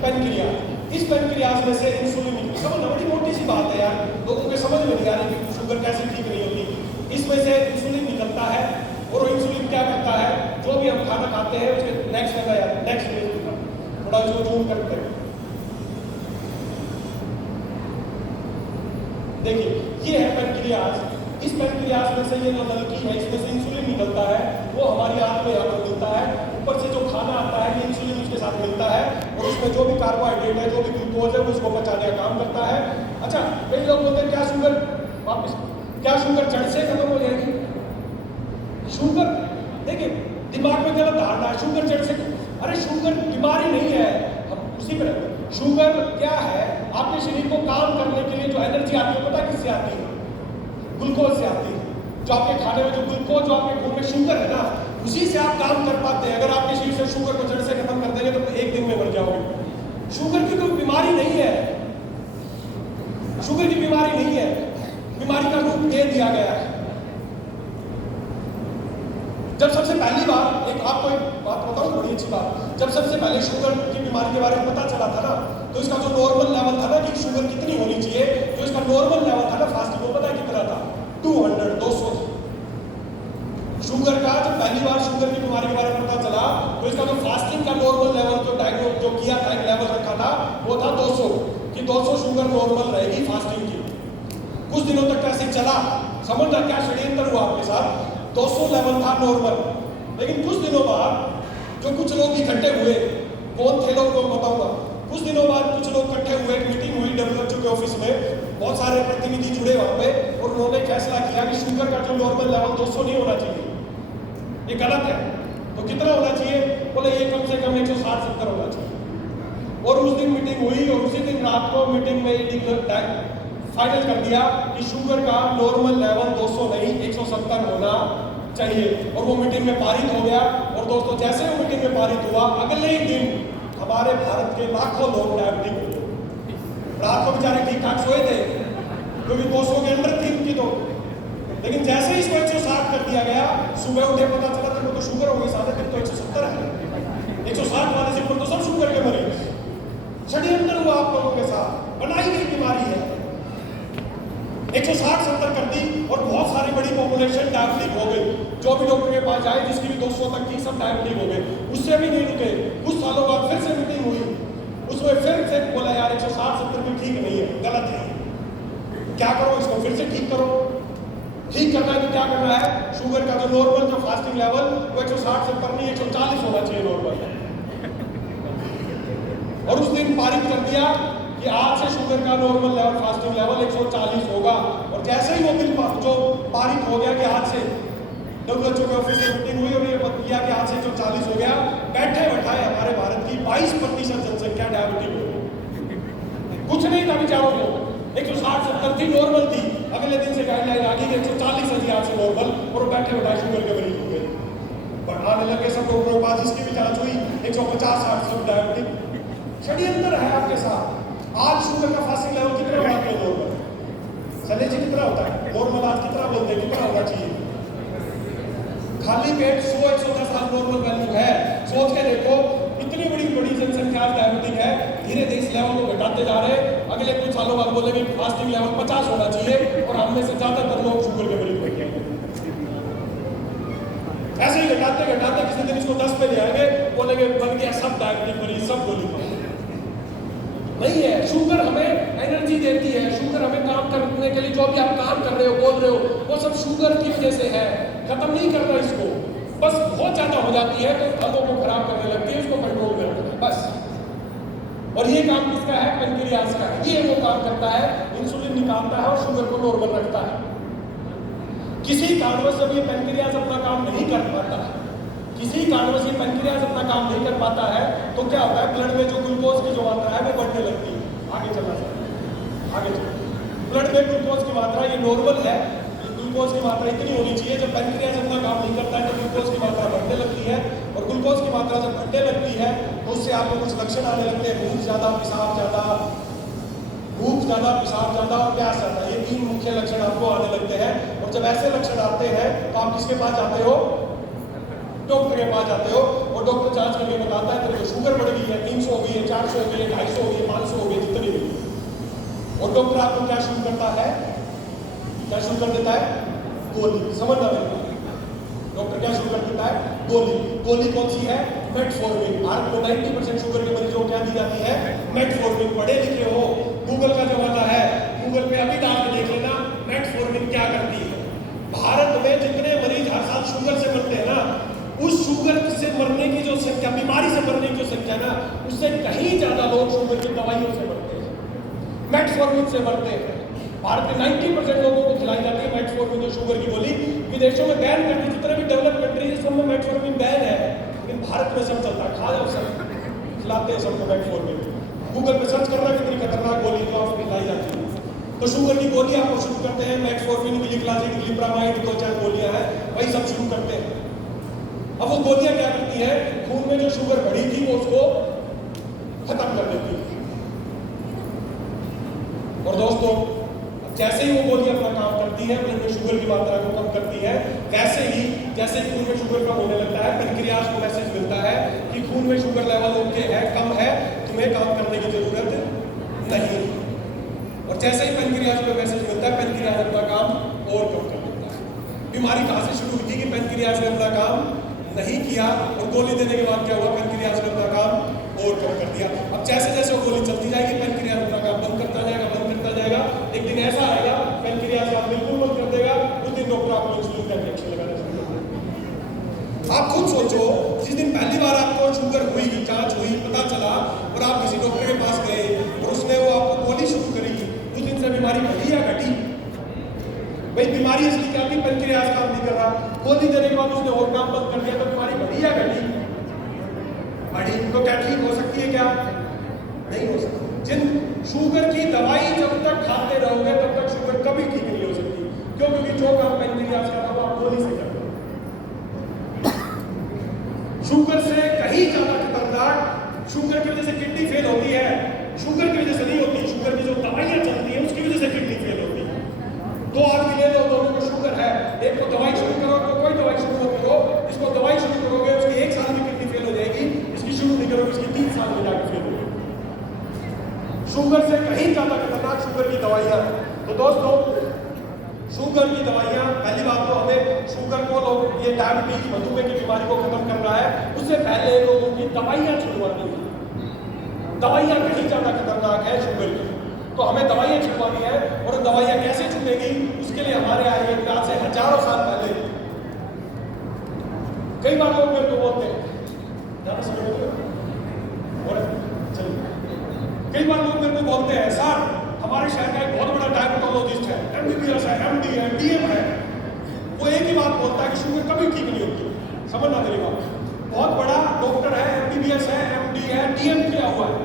पैनक्रियास। इस पैनक्रियास में से इंसुलिन, समझना बड़ी मोटी सी बात है यार, लोगों के समझ में नहीं आ रही कि शुगर कैसे ठीक नहीं होती। इसमें से इंसुलिन निकलता है और वो इंसुलिन क्या करता है, जो भी हम खाना खाते हैं उसके नेक्स्ट करना यार, नेक्स्ट थोड़ा इसको जूम करते हैं। देखिए ये है पैनक्रियास। इस पैनक्रियास में से ये जो नलकी है इसमें से इंसुलिन निकलता है, वो हमारी आंत में यहाँ पर मिलता है। ऊपर से जो खाना आता है ये इंसुलिन उसके साथ मिलता है और उसमें जो भी कार्बोहाइड्रेट है, जो भी ग्लूकोज है, उसको पचाने का काम करता है। अच्छा, कई लोग बोलते हैं क्या शुगर वापस, क्या शुगर जड़ से खत्म हो जाएगी? शुगर, देखिए दिमाग में गलत धारणा है, शुगर जड़ से। अरे शुगर बीमारी नहीं है, हम उसी पर। शुगर क्या है? आपके शरीर को काम करने के लिए जो एनर्जी आती है पता है किससे आती है? ग्लूकोज से आती है। जो आपके खाने में जो ग्लूकोज, जो आपके खून में शुगर है ना, उसी से आप काम कर पाते हैं। अगर आपके शरीर से शुगर को जड़ से खत्म कर देंगे तो एक दिन में मर जाओगे। शुगर की कोई बीमारी नहीं है, शुगर की बीमारी नहीं है, बीमारी का रूप दे दिया गया है। जब सबसे पहली बार आपको एक बात बताऊं, बड़ी अच्छी बात, जब सबसे पहले शुगर की बीमारी के बारे में पता चला था ना, तो इसका जो नॉर्मल लेवल था ना कि शुगर कितनी होनी चाहिए, तो इसका नॉर्मल लेवल था ना फास्टिंग को पता है कितना था? 200 शुगर का। जब पहली बार शुगर की बीमारी के बारे में पता चला तो इसका जो फास्टिंग का नॉर्मल लेवल जो डायग्नोज जो किया था, लेवल रखा था, वो था 200 कि 200 शुगर नॉर्मल रहेगी फास्टिंग की। कुछ दिनों तक कैसे चला, समझना क्या षड्यंत्र हुआ आपके साथ। 200 लेवल था नॉर्मल, लेकिन कुछ दिनों बाद जो कुछ लोग इकट्ठे हुए, कौन थे लोग को बताऊंगा। कुछ दिनों बाद कुछ लोग इकट्ठे हुए, एक मीटिंग हुई WHO के ऑफिस में, बहुत सारे प्रतिनिधि जुड़े वहां पे, और उन्होंने फैसला किया कि शुगर का जो नॉर्मल लेवल 200 नहीं होना चाहिए, ये गलत है। तो कितना होना चाहिए? बोले ये कम से कम 160-70 होना चाहिए। और उस दिन मीटिंग हुई और उसी दिन रात को मीटिंग में फाइनल कर दिया कि शुगर का नॉर्मल लेवल 200 नहीं 170 होना चाहिए। और वो मीटिंग में पारित हो गया। और दोस्तों जैसे वो मीटिंग में पारित हुआ, अगले ही दिन हमारे भारत के लाखों लोग डायबिटिक हुए। रात को बेचारे ठीक ठाक सोए थे क्योंकि 200 के अंदर थी उनकी तो, लेकिन जैसे ही इसको 160 कर दिया गया, सुबह उठे पता चला था तो शुगर हो गई, साढ़े दिन तो 170 है। 160 वाले से तो सब शुगर के मरीज। षड्यंत्र हुआ आप लोगों के साथ, बनाई गई बीमारी है। 160-70 कर दी और बहुत सारी बड़ी पॉपुलेशन डायबिटिक हो गई। जो भी डॉक्टर के पास जाए जिसकी भी 200 तक थी सब डायबिटिक हो गए। उससे भी नहीं रुके, कुछ सालों बाद फिर से मीटिंग हुई, उसमें फिर से बोला यार 160-70 भी ठीक नहीं है, गलत है, क्या करो इसको फिर से ठीक करो। ठीक करना है तो क्या करना है, शुगर का जो नॉर्मल जो फास्टिंग लेवल वो 160 से ऊपर नहीं 140 होना चाहिए नॉर्मल। और उस दिन पारित कर दिया कि आज से शुगर का नॉर्मल लेवल फास्टिंग लेवल 140 होगा। और जैसे ही वो बिल जो पारित हो गया कि आज से WHO के ऑफिस में मीटिंग हुई और ये किया कि आज से 140 हो गया, बैठे बैठाए हमारे भारत की 22% जनसंख्या डायबिटिक हो गई। कुछ नहीं था विचारों में, 160-70 थी नॉर्मल थी, अगले दिन से गाइडलाइन आ गई 140 है आज से नॉर्मल, और बैठे बैठाए शुगर के मरीज हो गए। बढ़ाने लगे सब डॉक्टरों के पास, जिसकी भी जांच हुई 150-60 सब डायबिटिक। षड्यंत्र है आपके साथ। आज शुगर का फास्टिंग लेवल कितना होता है नॉर्मल? चले जी कितना होता है नॉर्मल? आज कितना बोलते हैं, कितना होना चाहिए? खाली पेट 100-110 आज नॉर्मल वैल्यू है। सोच के देखो इतनी बड़ी जनसंख्या डायबिटिक है, धीरे धीरे इस लेवल को घटाते जा रहे हैं। अगले कुछ सालों बाद बोलेंगे फास्टिंग लेवल 50 होना चाहिए और हम में से ज्यादातर लोग शुगर के मरीज बैठे हैं। ऐसे ही घटाते घटाते किसी दिन इसको 10 पे ले आएंगे, बोलेंगे बन गया सब डायबिटिक मरीज, सब गोली खाओ। नहीं है, शुगर हमें एनर्जी देती है, शुगर हमें काम करने के लिए जो भी आप काम कर रहे हो बोल रहे हो वो सब शुगर की वजह से है। खत्म नहीं करना इसको, बस बहुत ज्यादा हो जाती है तो अंगों को खराब करने लगती है, उसको कंट्रोल करना है बस। और ये काम किसका है? पेनक्रियाज का। ये वो काम करता है, इंसुलिन निकालता है और शुगर को नॉर्मल रखता है। किसी कारणवश जब ये पेनक्रियाज अपना काम नहीं कर पाता, किसी कारणवश ये पेनक्रियाज अपना काम नहीं कर पाता है तो क्या होता है, ब्लड में जो ग्लूकोज की जो मात्रा है वो बढ़ने लगती है। आगे चलना चाहिए, आगे चलो। ब्लड में ग्लूकोज की मात्रा ये नॉर्मल है, ग्लूकोज की मात्रा इतनी होनी चाहिए। जब पेनक्रियाज अपना काम नहीं करता है तो ग्लूकोज की मात्रा बढ़ने लगती है, और ग्लूकोज की मात्रा जब बढ़ने लगती है तो उससे आपको कुछ लक्षण आने लगते हैं, भूख ज्यादा, पेशाब ज्यादा, भूख ज्यादा, पेशाब ज्यादा और प्यास ज्यादा। ये 3 मुख्य लक्षण आपको आने लगते हैं। और जब ऐसे लक्षण आते हैं तो आप किसके पास जाते हो? डॉक्टर के पास जाते हो, और डॉक्टर जांच करके बताता है तेरे को शुगर बढ़ गई है, 300 हो गई है, 400 हो गई है, 250 हो गई है, 500 हो गई, जितनी भी। और डॉक्टर आपको क्या शुरू करता है? क्या शुरू कर देता है? गोली। समझना मेरे, डॉक्टर क्या शुरू कर देता है? गोली। गोली कौन सी है? मेटफॉर्मिन। भारत को 90% शुगर के मरीजों को क्या दी जाती है? मेटफॉर्मिन। पढ़े लिखे हो, गूगल का जमाना है, गूगल पे अभी डाल के देख लेना मेटफॉर्मिन क्या करती है। भारत में जितने मरीज हर साल शुगर से मरते हैं ना, उस शुगर से मरने की जो संख्या, बीमारी से मरने की जो संख्या ना, उससे कहीं ज्यादा लोग शुगर की दवाइयों से मरते हैं, मेटफॉर्मिन से मरते हैं। भारत में 90% लोगों को खिलाई जाती है मेटफॉर्मिन जो शुगर की गोली। विदेशों में बैन करती, जितने भी डेवलप कंट्रीज है सब में मेटफॉर्मिन बैन है, लेकिन भारत में सब चलता है। खा जाओ सब, खिलाते हैं सबको मेटफॉर्मिन। गूगल पे सर्च करना कितनी खतरनाक गोली जो आपको खिलाई जाती है। तो शुगर की गोली आपको शुरू करते हैं, मेटफॉर्मिन, ग्लिक्लाजिन, ग्लिप्रामाइड, 2-4 गोलियां हैं, वही सब शुरू करते हैं। अब वो गोलियां क्या करती है? खून में जो शुगर बढ़ी थी वो उसको खत्म कर देती है। और दोस्तों जैसे ही वो गोली अपना काम करती है, ब्लड में शुगर की मात्रा को कम करती है, वैसे ही जैसे खून में शुगर कम होने लगता है, पेनक्रियाज को मैसेज मिलता है कि खून में शुगर लेवल ओके है, कम है, तुम्हें काम करने की जरूरत नहीं। और जैसे ही पेनक्रियाज को मैसेज मिलता है, पेनक्रियाज अपना काम और कम कर देता है। बीमारी कहां से शुरू हुई थी कि पेनक्रियाज ने अपना काम नहीं किया, और गोली देने के बाद क्या हुआ? पेनक्रियाज ने अपना काम और कम कर दिया। अब जैसे जैसे वो गोली चलती जाएगी, पेनक्रियाज अपना काम बंद करता जाएगा, बंद करता जाएगा। एक दिन ऐसा आएगा पेनक्रियाज काम बिल्कुल बंद कर देगा, उस दिन डॉक्टर आपको इंसुलिन का इंजेक्शन लगाना शुरू कर देगा। आप खुद सोचो, जिस दिन पहली बार आपको शुगर हुई, जांच हुई, पता चला और आप किसी डॉक्टर के पास गए और उसने वो आपको गोली शुरू करी, उस दिन से बीमारी बढ़ी या घटी? भाई बीमारी इसलिए क्या थी? पेनक्रियाज काम नहीं कर रहा, गोली देने के बाद उसने और काम बंद कर दिया, तो बीमारी बढ़ी या घटी? बढ़ी। तो क्या ठीक हो सकती है? क्या नहीं हो सकती। जिन शुगर की दवाई जब तक खाते रहोगे तब तक शुगर कभी ठीक नहीं हो सकती। क्यों? क्योंकि जो काम पेनक्रियाज का था वो आप गोली से करते हो। शुगर से कहीं ज्यादा खतरनाक, शुगर की वजह से किडनी फेल होती है, शुगर की वजह से नहीं होती, शुगर की जो दवाइयां चलती है उसकी वजह से किडनी फेल होती है। 2 आदमी ले लो, दोनों को शुगर है, एक को दवाई शुरू करो, तो कोई दवाई शुरू मत करो, इसको दवाई शुरू करोगे उसकी 1 साल में किडनी फेल हो जाएगी, इसकी शुरू नहीं करोगे उसकी 3 साल में जाकर फेल हो जाएगी। शुगर से कहीं ज्यादा खतरनाक शुगर की दवाइयां। तो दोस्तों शुगर की दवाइयाँ, पहली बात तो हमें शुगर को लोग ये डायबिटीज मधुमेह की बीमारी को खत्म करना है, उससे पहले लोगों की दवाइयाँ छुड़वानी है। दवाइयाँ कहीं ज़्यादा खतरनाक है शुगर की, तो हमें दवाइयाँ छुड़वानी है। और दवाइयाँ कैसे छूटेगी, उसके लिए हमारे आयुर्वेद आज से हजारों साल पहले कई बार लोग मेरे को बोलते हैं, ज़्यादा समझ और चलिए, कई बार लोग मेरे को बोलते हैं सर हमारे शहर का एक बहुत बड़ा डायबिटोलॉजिस्ट है, MBBS है, MD है, DM है, वो एक ही बात बोलता है कि शुगर कभी ठीक नहीं होती। समझना मेरी बात, बहुत बड़ा डॉक्टर है, MBBS है, MD है, DM किया हुआ है,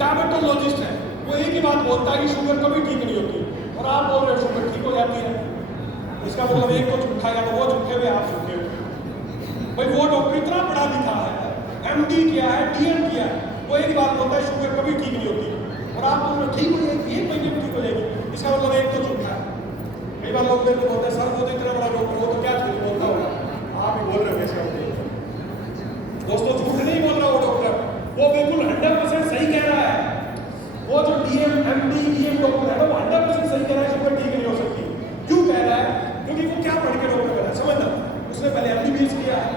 डायबिटोलॉजिस्ट है, वो एक ही बात बोलता है कि शुगर कभी ठीक नहीं होती, और आप बोल रहे हो शुगर ठीक हो जाती है। इसका मतलब एक तो झूठा, या तो वो झूठे हुए आप झूठे हो। भाई वो डॉक्टर इतना पढ़ा लिखा है, MD किया है, DM किया है, वो एक ही बात बोलता है शुगर कभी ठीक नहीं होती, और आप बोल रहे हो ठीक हो जाएगी, 1 महीने में ठीक हो जाएगी। इसका मतलब एक तो झूठा है। कई बार लोग मेरे को बोलते हैं सर वो तो इतना बड़ा डॉक्टर, वो तो क्या झूठ बोलता होगा, आप ही बोल रहे हो कैसे। दोस्तों झूठ नहीं बोल रहा वो डॉक्टर, वो बिल्कुल 100% सही कह रहा है। वो जो DM, MD, DM डॉक्टर है ना, वो 100% सही कह रहा है शुगर ठीक नहीं हो सकती। क्यों कह रहा है? क्योंकि वो क्या पढ़ के डॉक्टर कर रहा है, समझना। उसने पहले MBBS किया है,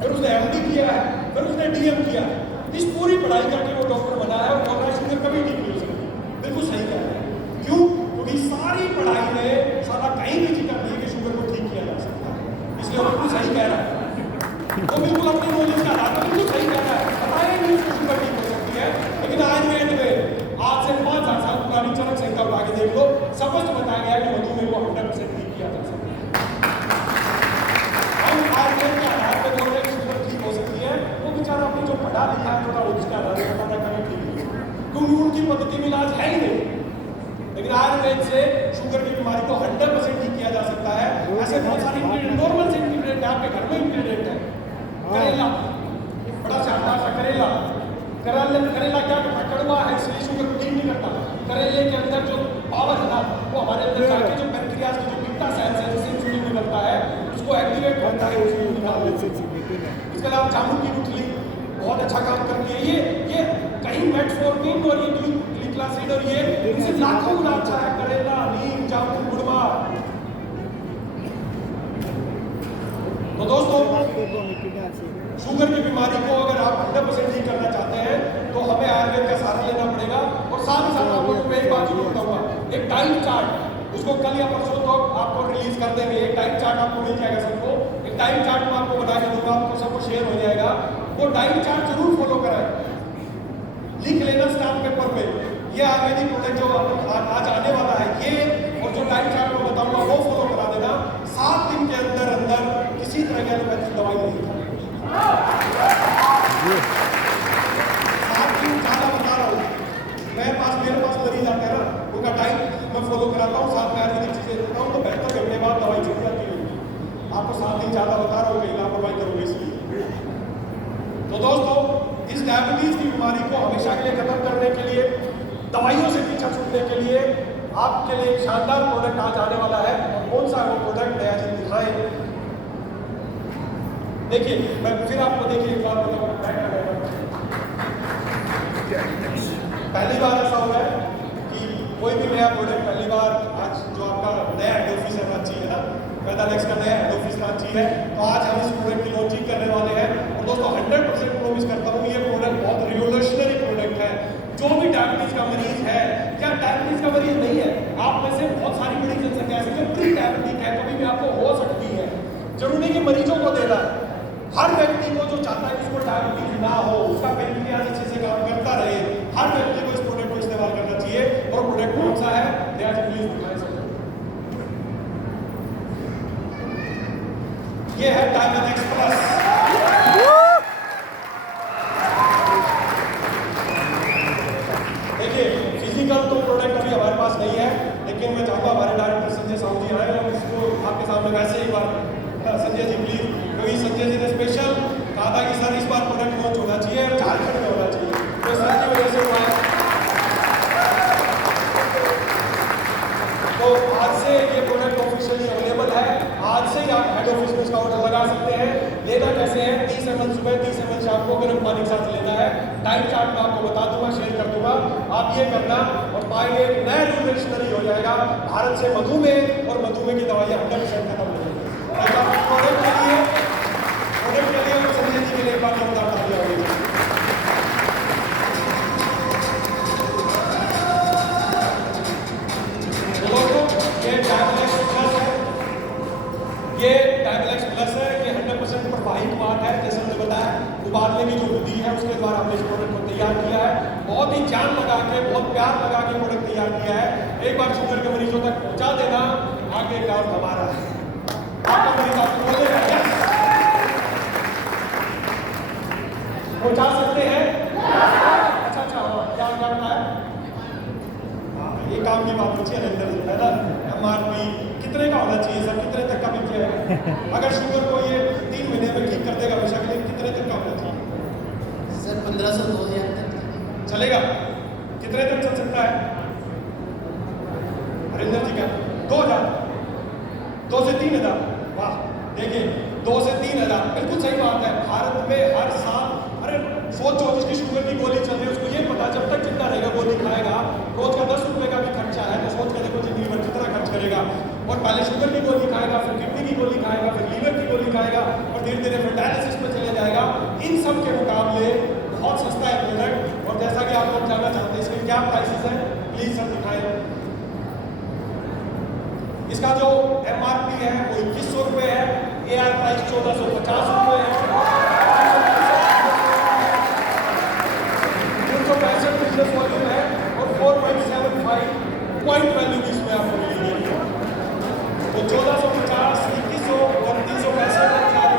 फिर उसने MD किया है, फिर उसने DM किया। इस पूरी पढ़ाई करके वो डॉक्टर बना है और बोल रहा है शुगर कभी ठीक नहीं हो सकती। बिल्कुल सही कह रहा है। क्यों? क्योंकि सारी पढ़ाई में सारा कहीं भी जिक्र नहीं है कि शुगर को ठीक किया जा सकता है, इसलिए वो बिल्कुल सही कह रहा है। वो बिल्कुल अपनी नॉलेज का आधार पर बिल्कुल सही कह रहा है, बताया नहीं उसको शुगर ठीक हो सकती है। लेकिन आज के एंड में आज से 5000 साल पुरानी चरक संहिता उठा के देख लो, स्पष्ट बताया गया कि मधुमेह को 100% ठीक किया जा सकता है। हम आयुर्वेद के आधार पर बोल रहे हैं शुगर ठीक हो सकती है, वो बेचारा अपने जो पढ़ा लिखा है थोड़ा उसके आधार पर पता करें ठीक है, क्योंकि उनकी पद्धति में इलाज है ही नहीं। लेकिन आयुर्वेद से शुगर की बीमारी को 100% ठीक किया जा सकता है। ऐसे बहुत सारे इंग्रेडिएंट, नॉर्मल से इंग्रेडिएंट आपके घर में इंग्रेडिएंट है। करेला, बड़ा शानदार सा करेला, करेला क्या करता है, कड़वा है इसलिए शुगर को ठीक नहीं करता। करेले के अंदर जो पावर है ना, वो हमारे अंदर जाके जो पैंक्रियाज के जो बीटा सेल्स है जिससे इंसुलिन निकलता है उसको एक्टिवेट करता है, इंसुलिन निकाल देता है। इसके अलावा जामुन की गुठली बहुत अच्छा काम करती है। ये कहीं मेटफॉर्मिन और ये ग्लिक्लासिड और ये इनसे लाखों गुना अच्छा है। करेला, नीम, जामुन, गुड़मा। तो दोस्तों शुगर की बीमारी को अगर आप 100% ठीक करना चाहते हैं तो हमें आयुर्वेद का सहारा लेना पड़ेगा। और साथ ही साथ आपको मैं एक बात जरूर बताऊंगा, एक डाइट चार्ट, उसको कल या परसों तो आपको रिलीज कर देंगे। एक डाइट चार्ट आपको मिल जाएगा सबको, एक डाइट चार्ट मैं आपको बना के दूंगा, आपको सबको शेयर हो जाएगा। वो डाइट चार्ट जरूर फॉलो कराएं, लिख लेना स्टाम्प पेपर पे। ये आयुर्वेदिक प्रोडक्ट जो आज आने वाला है ये, और जो डाइट चार्ट मैं बताऊंगा वो फॉलो करा देना। 7 दिन के अंदर अंदर किसी तरह की एलोपैथिक दवाई नहीं खानी। 7 दिन ज़्यादा बता रहा हूँ, मेरे पास मरीज आते हैं ना, उनका डाइट मैं फॉलो कराता हूँ, साथ में आयुर्वेदिक चीज़ें देता हूँ, तो 72 घंटे बाद दवाई छूट जाती है। आपको 7 दिन ज़्यादा बता रहा हूँ, कहीं लापरवाही करोगे इसलिए। तो दोस्तों इस डायबिटीज की बीमारी को हमेशा के लिए खत्म करने के लिए, दवाइयों से पीछा छूटने के लिए आपके लिए एक शानदार प्रोडक्ट आज आने वाला है। और कौन सा वो प्रोडक्ट नया जी दिखाएं। देखिए मैं फिर आपको देखिए एक बात बताऊँ, पहली बार ऐसा हो रहा है कि कोई भी नया प्रोडक्ट पहली बार, आज जो आपका नया हेड ऑफिस है रांची है ना, पैदालेक्स का नया हेड ऑफिस रांची है, तो आज हम इस प्रोडक्ट की लॉन्चिंग करने वाले हैं। और दोस्तों 100% प्रॉमिस करता हूँ ये प्रोडक्ट बहुत रिवोल्यूशनरी प्रोडक्ट है। जो भी डायबिटीज का मरीज है या डायबिटीज का मरीज नहीं है, आप में से बहुत सारी बड़ी जनसंख्या ऐसी जो प्री डायबिटिक है, कभी भी आपको हो सकती है। जरूरी नहीं कि मरीजों को देना है, हर व्यक्ति को जो चाहता है कि उसको डायबिटीज ना हो, उसका पैंक्रियाज अच्छे से काम करता रहे, हर व्यक्ति को इस प्रोडक्ट को इस्तेमाल करना चाहिए। और प्रोडक्ट कौन सा है, प्लीज दिखाएं सर। ये है डायबिटिक्स प्लस। देखिए फिजिकल तो प्रोडक्ट अभी हमारे पास नहीं है, लेकिन मैं चाहूँगा हमारे डायरेक्टर संजय साहू जी आए और इसको आपके सामने वैसे ही बार संजय जी प्लीज, क्योंकि संजय जी ने स्पेशल कहा था कि सर इस बार प्रोडक्ट लॉन्च होना चाहिए और झारखंड में होना चाहिए, तो सर की वजह से हुआ है। तो आज से ये प्रोडक्ट ऑफिशियली अवेलेबल है, आज से ही आप हेड ऑफिस में इसका ऑर्डर लगा सकते हैं। लेना कैसे है, 30 ml सुबह 30 ml शाम को गर्म पानी के साथ लेना है। टाइम चार्ट मैं आपको बता दूंगा, शेयर कर दूंगा, आप ये करना। और पाएंगे नया रिवोल्यूशनरी हो जाएगा भारत से मधुमेह और मधुमेह की दवाइयाँ 100% खत्म हो जाएगी। प्रोडक्ट के लिए संजय जी के लिए एक बार जोरदार तालियां होगी। ये टैबलेक्स प्लस है, ये 100% प्रवाहित वाट है, जैसे हमने बताया उबालने की जो विधि है उसके द्वारा हमने इस प्रोडक्ट को तैयार किया है। बहुत ही जान लगा के, बहुत प्यार लगा के प्रोडक्ट तैयार किया है। एक बार शुगर के मरीजों तक पहुंचा देना, आगे काम हमारा है। आपका मरीज आपको बोलेगा यस, पहुंचा सकते हैं। अच्छा क्या करना है, ये काम की बात होती है है ना। MRP कितने का होना चाहिए सर, कितने तक का बिक जाएगा? अगर शुगर को ये 3 महीने में ठीक कर देगा हमेशा के लिए, कितने तक का होना चाहिए सर? 1500-2000 तक चलेगा। कितने तक चल सकता है हरिंदर जी का? 2000, 2 से 3000। वाह, देखिए 2 से 3000 बिल्कुल सही बात है। भारत में हर साल अरे सोचो जिसकी शुगर की गोली चल रही है उसको ये पता जब तक जिंदा रहेगा गोली खाएगा, रोज का 10 रुपए का भी खर्चा है, तो सोच कर देखो जिंदगी भर कितना खर्च करेगा। और पहले शुगर की गोली खाएगा, फिर किडनी की गोली खाएगा, फिर लीवर की गोली खाएगा और धीरे धीरे फिर डायलिसिस पे चले जाएगा। इन सब के मुकाबले बहुत सस्ता है प्रोडक्ट। और जैसा कि आप लोग जानना चाहते हैं इसके क्या प्राइसेस है, प्लीज सर दिखाएं। इसका जो MRP है वो 2100 रुपए है, AR प्राइस 1450 रुपए है। 365 बिजनेस वॉल्यूम है और 4.75 पॉइंट वैल्यू भी इसमें आपको मिलेगी। तो 1450, 2100 और 365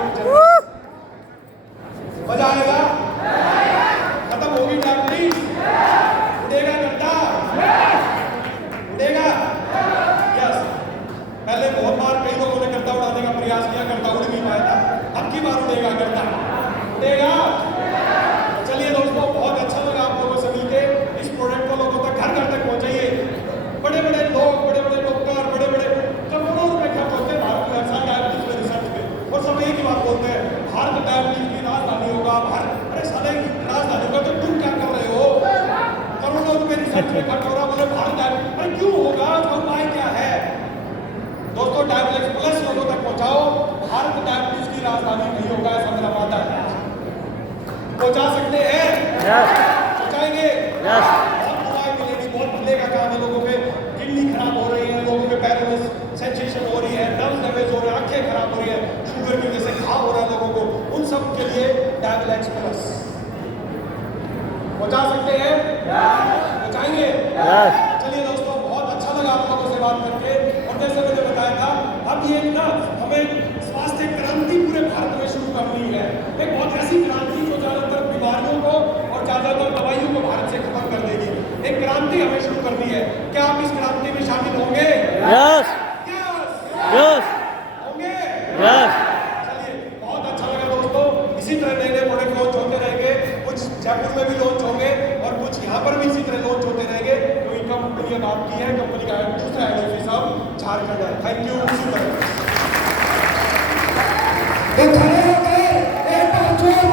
मजा आएगा। खत्म होगी डायबिटीज, उड़ेगा गड्ढा, उड़ेगा यस। पहले बहुत बार कई लोगों ने गड्ढा उड़ाने का प्रयास किया, गड्ढा उड़ नहीं पाया था। अब की बार उड़ेगा गड्ढा, उड़ेगा। चलिए दोस्तों, बहुत अच्छा लगा आप लोगों से मिलके। इस प्रोडक्ट को लोगों तक घर घर तक पहुंचाइए। बड़े बड़े लोग, बड़े बड़े डॉक्टर, बड़े बड़े करोड़ों रुपए खर्च होते हैं भारत में हर साल डायबिटीज में रिसर्च में, और सब एक ही बात बोलते हैं भारत डायबिटीज की राजधानी होगा। भारत अरे साले राजधानी होगा तो तुम क्या कर रहे हो? करोड़ों रुपए रिसर्च में खर्च हो रहा, बोले भारत डायबिटीज, अरे क्यों होगा? इसका उपाय क्या है? दोस्तों टैबलेट प्लस लोगों तक पहुंचाओ, भारत डायबिटीज की राजधानी नहीं होगा, ऐसा मेरा वादा है। पहुंचा सकते हैं? पहुंचाएंगे? बहुत बुराई मिलेगी, बहुत भले का काम है। लोगों के किडनी खराब हो रही है, लोगों के पैरों में सेंसेशन हो रही है, नर्व डैमेज हो रहा है, आंखें खराब हो रही है, शुगर की वजह से घाव हो रहा है लोगों को, उन सब के लिए टैबलेट प्लस पहुंचा सकते हैं? पहुंचाएंगे? चलिए दोस्तों, बहुत अच्छा लगा आप लोगों से बात करके। और जैसे मैंने बताया था, अब ये ना हमें स्वास्थ्य क्रांति पूरे भारत में शुरू करनी है। एक बहुत ऐसी क्रांति जो ज्यादातर बीमारियों को और ज्यादातर दवाइयों को भारत से खत्म कर देगी। एक क्रांति हमें शुरू करनी है। क्या आप इस क्रांति में शामिल होंगे? यस यस होंगे? यस। चलिए, बहुत अच्छा लगा दोस्तों। इसी तरह नए नए प्रोडक्ट लॉन्च होते रहेंगे, कुछ जयपुर में भी लॉन्च होंगे और कुछ यहाँ पर भी इसी तरह लॉन्च होते रहेंगे। तो ये कंपनी अब आपकी है, कंपनी का दूसरा हेड ऑफिस अब झारखंड है। Thank you. खड़े हो गए, एक बार जोर